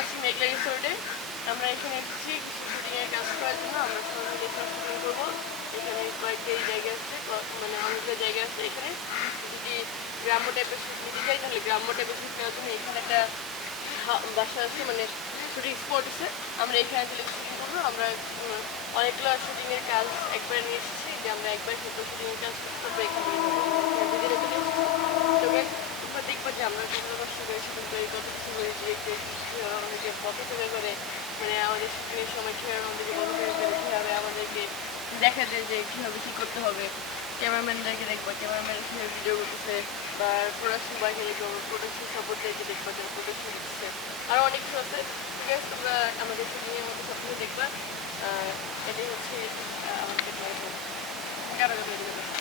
আছি মেঘলা রিসোর্টে। আমরা এখানে এসেছি শুটিংয়ের কাজ করার জন্য। আমরা সবাই মিলে এখানে শুটিং করবো। এখানে কয়েকটি জায়গা আছে, মানে অনেকগুলো জায়গা আছে এখানে। যদি গ্রাম্য টাইপের শুট নিতে চাই তাহলে গ্রাম্য টাইপের শুট নেওয়ার জন্য এখানে একটা বাসা আছে, মানে শুটিং স্পট আছে। আমরা এখানে চলে শুটিং করবো। আমরা অনেকগুলো শুটিংয়ের কাজ একবারে নিয়ে এসেছি, যে আমরা একবার শুটিংয়ের কাজ করবো, তারপরে এখানে দুদিনে চলে এসেছি। তোমরা দেখবা যে আমরা কতটা কষ্ট করে শুটিং করি, কত কিছু করি, ডিরেক্টর আমাদেরকে কত টাকা করে, মানে আমাদের শুটিংয়ের সময় কীভাবে আমাদেরকে কত টাকা করে, কীভাবে আমাদেরকে দেখা যায় যে কীভাবে কী করতে হবে। ক্যামেরাম্যানদেরকে দেখবা ক্যামেরাম্যান কীভাবে ভিডিও করতেছে, বা প্রোডাকশন বয়কে দেখবো, প্রোডাকশন সাপোর্টদেরকে দেখবা যারা প্রোডাকশন করতেছে। আরও অনেক কিছু আছে। ঠিক আছে, তোমরা আমাদের শুটিংয়ের মধ্যে সব কিছু দেখবা। এটাই হচ্ছে আমাদের কারাগার।